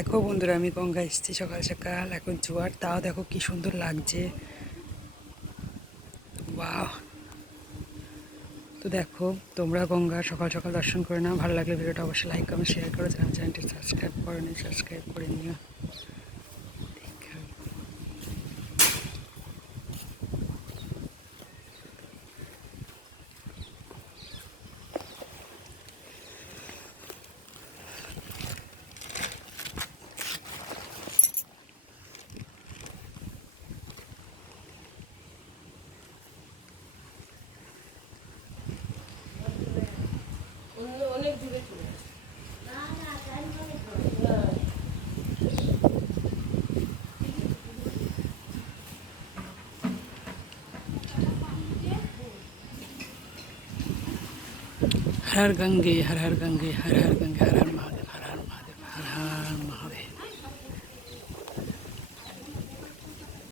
দেখো বন্ধুরা, আমি গঙ্গা এসেছি সকাল সকাল। এখন জোয়ার, তাও দেখো কি সুন্দর লাগছে। বাহ! তো দেখো, তোমরা গঙ্গা সকাল সকাল দর্শন করে নাও। ভালো লাগলে ভিডিওটা অবশ্যই লাইক কমেন্ট শেয়ার করো। যারা চ্যানেলটি সাবস্ক্রাইব করেনি সাবস্ক্রাইব করে নিও। অনেক দূরে চলে আসে। हर हर गंगे हर हर गंगे हर हर गंगे हर हर